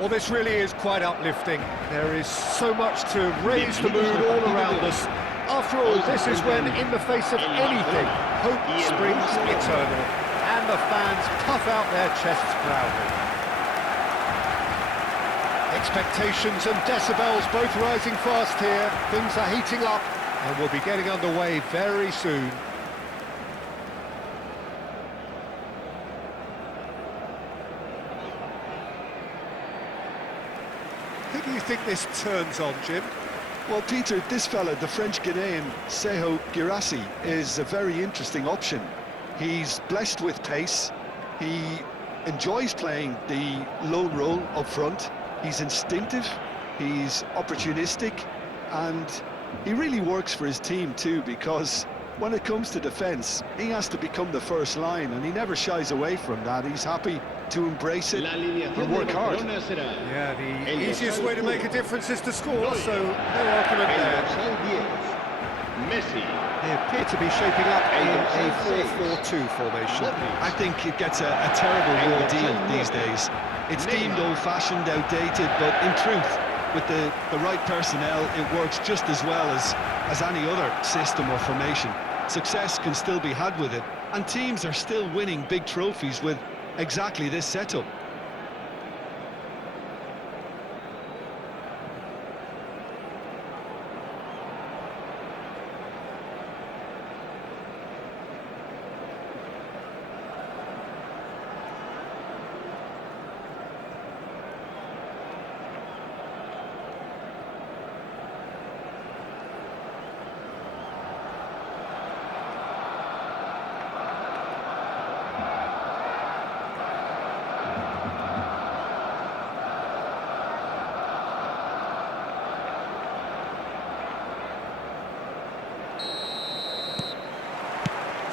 Well, this really is quite uplifting. There is so much to raise the mood all around us. After all, this is when, in the face of anything, hope springs eternal, and the fans puff out their chests proudly. Expectations and decibels both rising fast here. Things are heating up, and we'll be getting underway very soon. Who do you think this turns on, Jim? Well, Peter, this fella, the French Ghanaian Seho Girassi, is a very interesting option. He's blessed with pace. He enjoys playing the lone role up front. He's instinctive, he's opportunistic, and he really works for his team too, because when it comes to defence, he has to become the first line, and he never shies away from that. He's happy to embrace it and work hard. Yeah, the easiest way to make a difference is to score, so no argument there. They appear to be shaping up in a 4-4-2 formation. I think it gets a terrible raw deal these days. It's deemed old-fashioned, outdated, but in truth, with the right personnel, it works just as well as any other system or formation. Success can still be had with it, and teams are still winning big trophies with exactly this setup.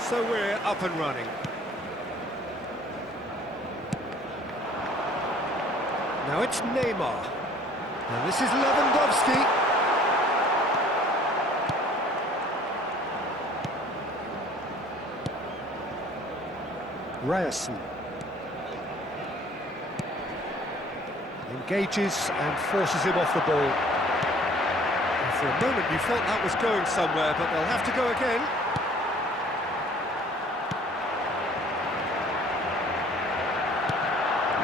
So we're up and running. Now it's Neymar. And this is Lewandowski. Ryerson. Engages and forces him off the ball. And for a moment you felt that was going somewhere, but they'll have to go again.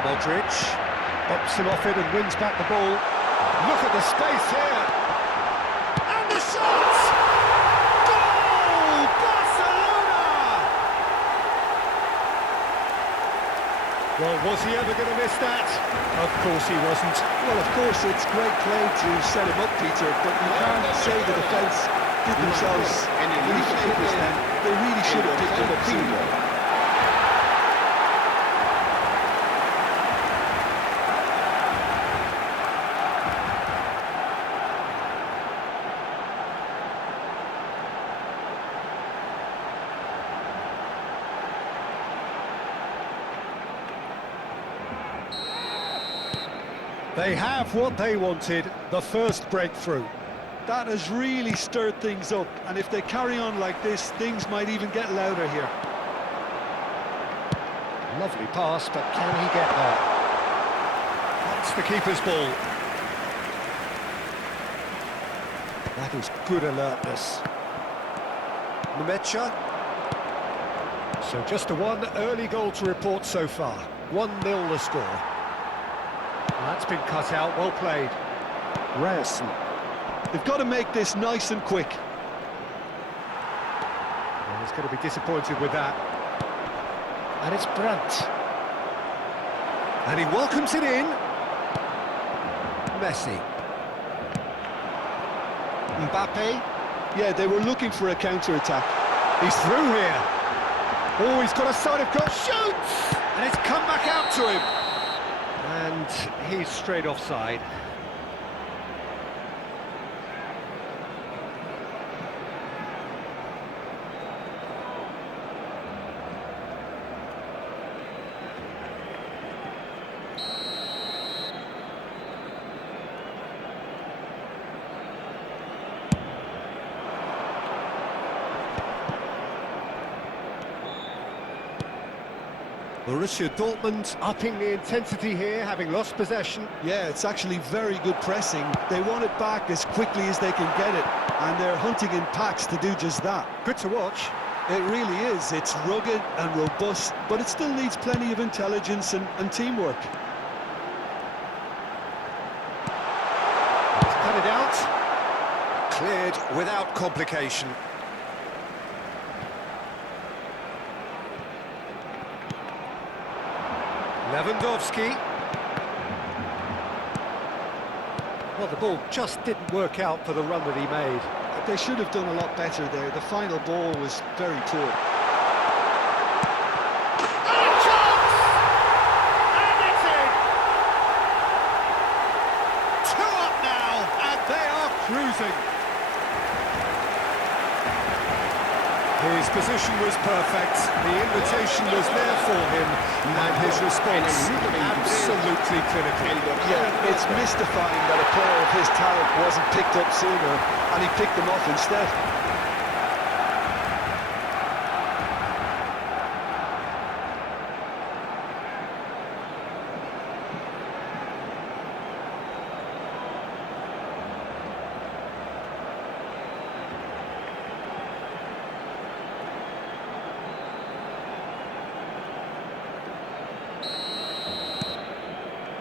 Modric bops him off it and wins back the ball. Look at the space here. And the shot! Goal! Barcelona! Well, was he ever going to miss that? Of course he wasn't. Well, of course, it's great play to set him up, Peter, but you can't say the defence did themselves any favours then. They really should have picked him up sooner. They have what they wanted, the first breakthrough. That has really stirred things up, and if they carry on like this, things might even get louder here. Lovely pass, but can he get there? That's the keeper's ball. That is good alertness. Nemecha. So just a one early goal to report so far. 1-0 the score. That's been cut out, well played. Ryerson. They've got to make this nice and quick. Well, he's going to be disappointed with that. And it's Brandt. And he welcomes it in. Messi. Mbappe. Yeah, they were looking for a counter-attack. He's through here. Oh, he's got a side of goal. Shoots! And it's come back out to him. And he's straight offside. Borussia Dortmund upping the intensity here, having lost possession. Yeah, it's actually very good pressing. They want it back as quickly as they can get it, and they're hunting in packs to do just that. Good to watch. It really is. It's rugged and robust, but it still needs plenty of intelligence and teamwork. He's cut it out. Cleared without complication. Lewandowski. Well, the ball just didn't work out for the run that he made. They should have done a lot better there. The final ball was very poor. And a chance! And it's in! 2 up now, and they are cruising. His position was perfect, the invitation was there for him, and his response absolutely clinical. Yeah, it's mystifying that a player of his talent wasn't picked up sooner, and he picked them off instead.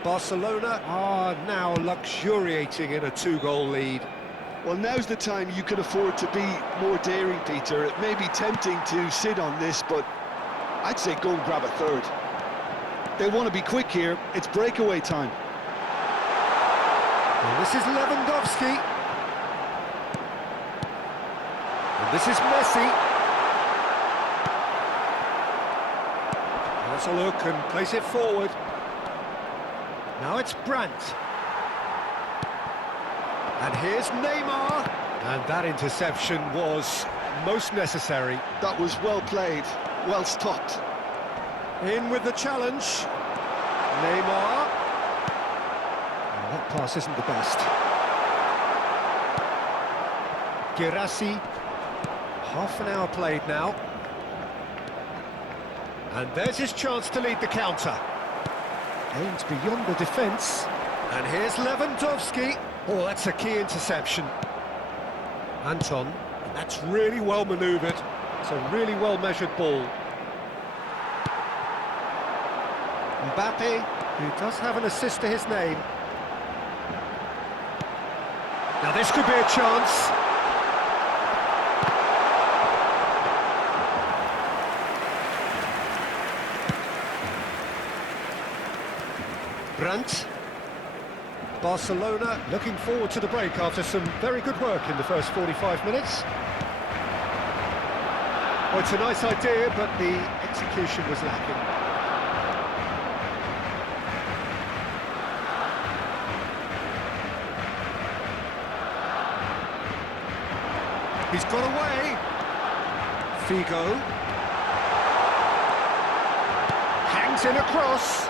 Barcelona are now luxuriating in a 2-goal lead. Well, now's the time you can afford to be more daring, Peter. It may be tempting to sit on this, but I'd say go and grab a third. They want to be quick here. It's breakaway time. And this is Lewandowski. And this is Messi. Let's a look and place it forward. Now it's Brandt. And here's Neymar. And that interception was most necessary. That was well played, well stopped. In with the challenge. Neymar. Oh, that pass isn't the best. Guirassy. Half an hour played now. And there's his chance to lead the counter. Aims beyond the defence. And here's Lewandowski. Oh, that's a key interception. Anton, that's really well manoeuvred. It's a really well-measured ball. Mbappe, who does have an assist to his name. Now this could be a chance. Brandt. Barcelona looking forward to the break after some very good work in the first 45 minutes. Well, it's a nice idea, but the execution was lacking. He's got away. Figo. Hangs in across.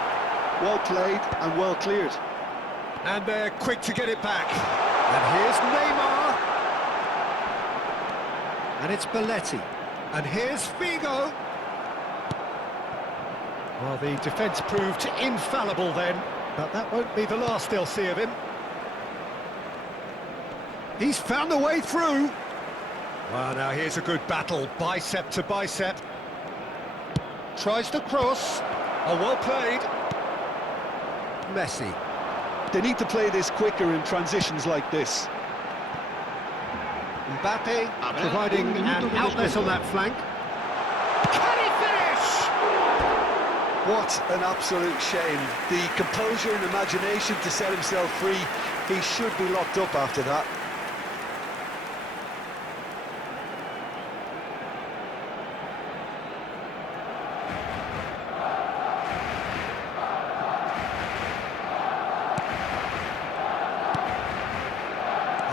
Well played and well cleared. And they're quick to get it back. And here's Neymar. And it's Belletti. And here's Figo. Well, the defence proved infallible then, but that won't be the last they'll see of him. He's found a way through. Well, now here's a good battle, bicep to bicep. Tries to cross. Oh, well played. Messi. They need to play this quicker in transitions like this. Mbappe providing an outlet on that flank. Can he finish? What an absolute shame. The composure and imagination to set himself free. He should be locked up after that.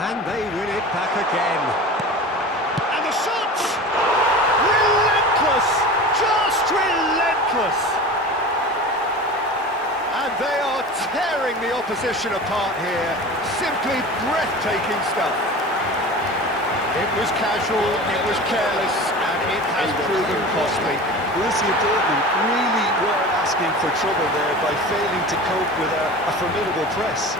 And they win it back again. And the shot! Relentless! Just relentless! And they are tearing the opposition apart here. Simply breathtaking stuff. It was casual, it was careless, and it has proven costly. Borussia Dortmund really were asking for trouble there by failing to cope with a formidable press.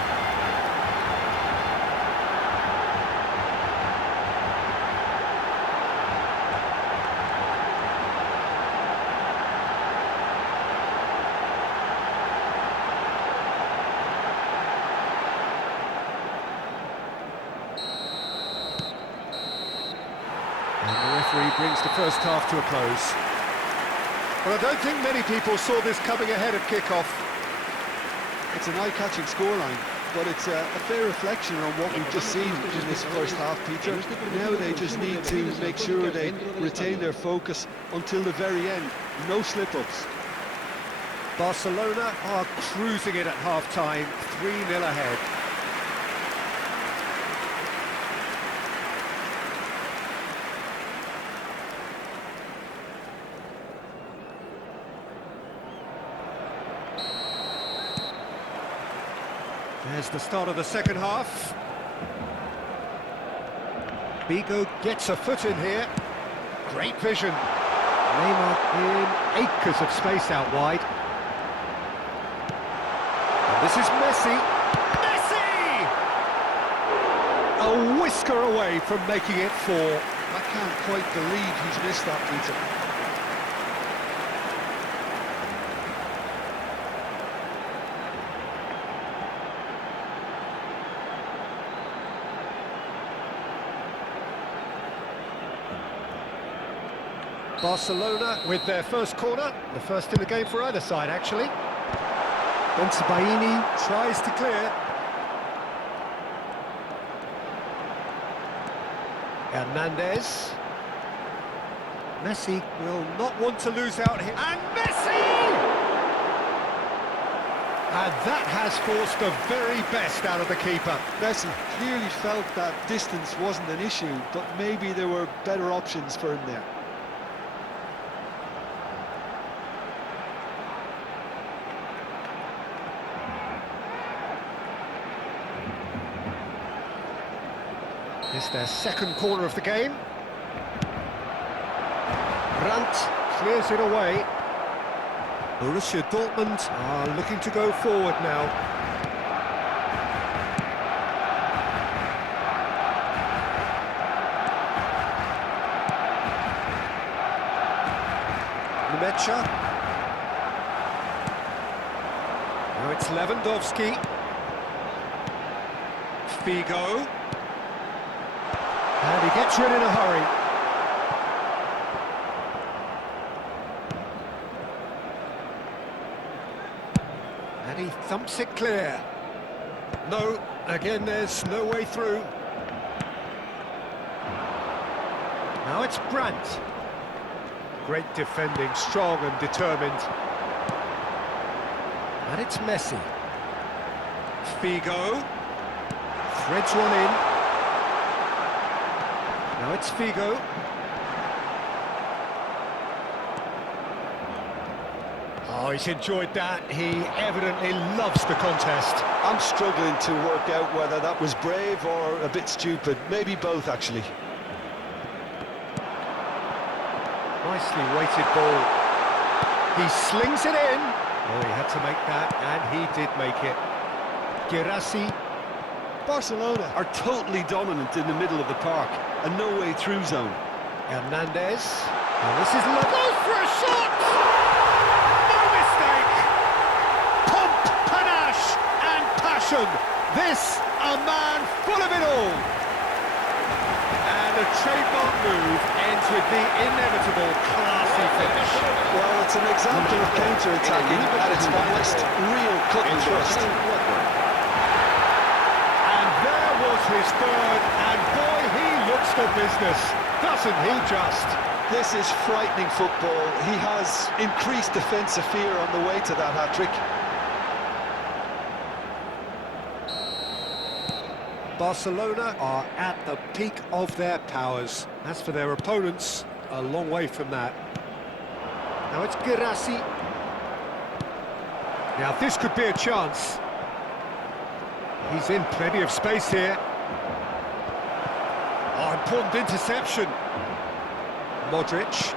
And the referee brings the first half to a close. Well, I don't think many people saw this coming ahead of kick-off. It's an eye-catching scoreline, but it's a fair reflection on what we've just seen in this first half, Peter. Now they just need to make sure they retain their focus until the very end. No slip-ups. Barcelona are cruising it at half-time, 3-0 ahead. There's the start of the second half. Bigo gets a foot in here. Great vision. Neymar in acres of space out wide. And this is Messi. Messi! A whisker away from making it 4. I can't quite believe he's missed that, Peter. Barcelona with their first corner, the first in the game for either side, actually. Baini tries to clear. Hernandez. Messi will not want to lose out here. And Messi! And that has forced the very best out of the keeper. Messi clearly felt that distance wasn't an issue, but maybe there were better options for him there. It's their second corner of the game. Brandt clears it away. Borussia Dortmund are looking to go forward now. Numecha. Now it's Lewandowski. Figo. And he gets rid in a hurry. And he thumps it clear. No, again there's no way through. Now it's Brandt. Great defending, strong and determined. And it's Messi. Figo. Threads one in. Now it's Figo. Oh, he's enjoyed that. He evidently loves the contest. I'm struggling to work out whether that was brave or a bit stupid. Maybe both, actually. Nicely weighted ball. He slings it in. Oh, he had to make that, and he did make it. Guirassy. Barcelona are totally dominant in the middle of the park. A no-way-through zone. Hernandez. And this is goes for a shot! No mistake! Pomp, panache, and passion. This, a man full of it all. And a trademark move ends with the inevitable classy finish. Well, it's an example of counter-attacking at its finest. Real cut and thrust. And there was his third, and boy, he looks the business, doesn't he just? This is frightening football. He has increased defensive fear on the way to that hat-trick. Barcelona are at the peak of their powers. As for their opponents, a long way from that. Now it's Guirassy. Now this could be a chance. He's in plenty of space here. Oh, important interception. Modric.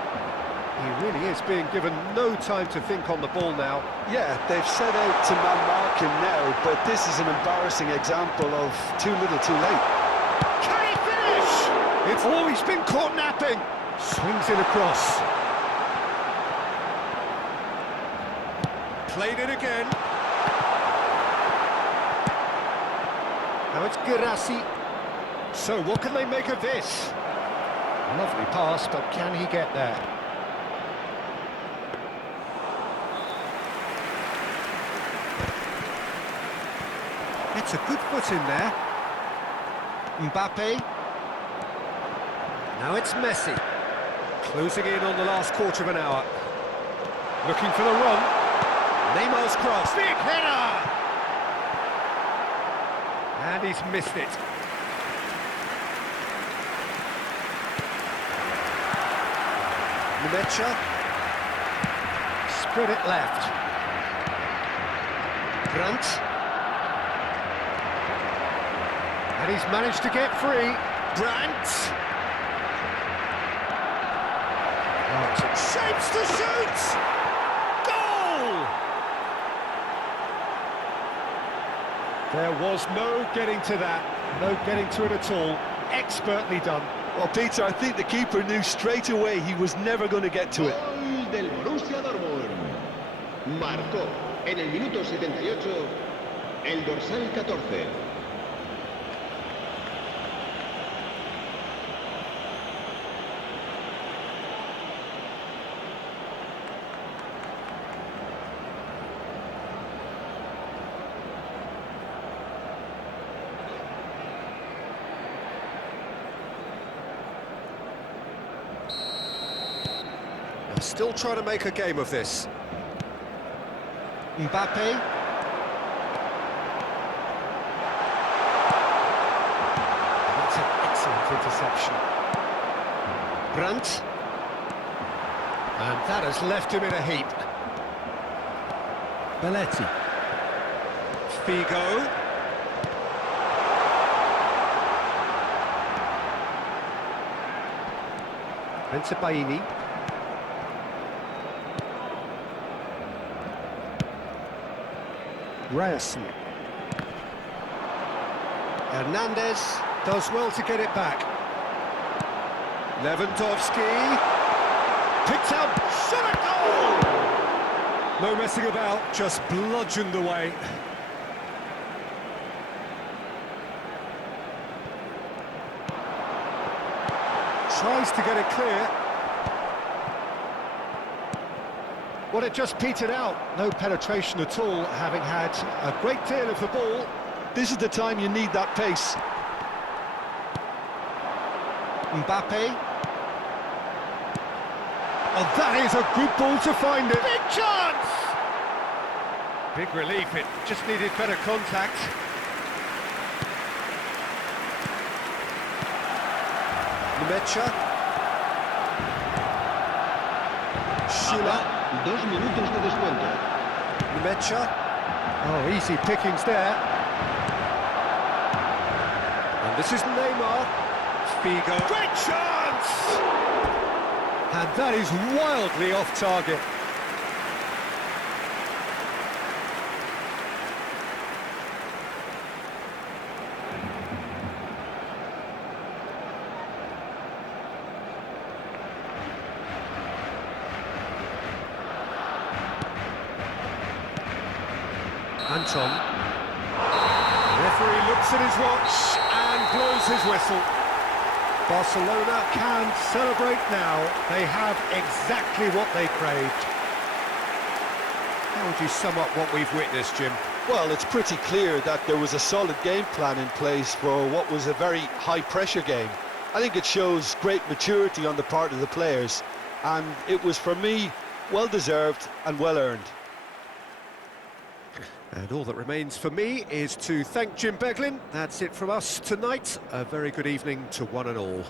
He really is being given no time to think on the ball now. Yeah, they've set out to man-mark him now, but this is an embarrassing example of too little too late. Can he finish? It's always been caught napping. Swings it across. Played it again. Now it's Girassi. So what can they make of this? Lovely pass, but can he get there? It's a good foot in there. Mbappe. Now it's Messi. Closing in on the last quarter of an hour. Looking for the run. Neymar's cross. Big header! And he's missed it. Mecha. Spread it left. Brandt. And he's managed to get free. Brandt. Right. Shapes to shoot! Goal! There was no getting to that. No getting to it at all. Expertly done. Well, Peter, I think the keeper knew straight away he was never going to get to it. Gol del Borussia Dortmund. Marcó en el minuto 78 el dorsal 14. Still trying to make a game of this. Mbappe. That's an excellent interception. Brandt. And that has left him in a heap. Belletti. Figo. Bensebaini. Ryerson. Hernandez does well to get it back. Lewandowski picks out, shot a goal! No messing about, just bludgeoned away. Tries to get it clear. Well, it just petered out. No penetration at all, having had a great deal of the ball. This is the time you need that pace. Mbappe. Oh, that is a good ball to find it. Big chance! Big relief, it just needed better contact. Mecha. Schiller. 2 minutos de descuento. Mecha. Oh, easy pickings there. And this is Neymar. Figo. Great chance! And that is wildly off target. Anton. The referee looks at his watch and blows his whistle. Barcelona can celebrate now. They have exactly what they craved. How would you sum up what we've witnessed, Jim? Well, it's pretty clear that there was a solid game plan in place for what was a very high-pressure game. I think it shows great maturity on the part of the players, and it was, for me, well-deserved and well-earned. And all that remains for me is to thank Jim Beglin. That's it from us tonight. A very good evening to one and all.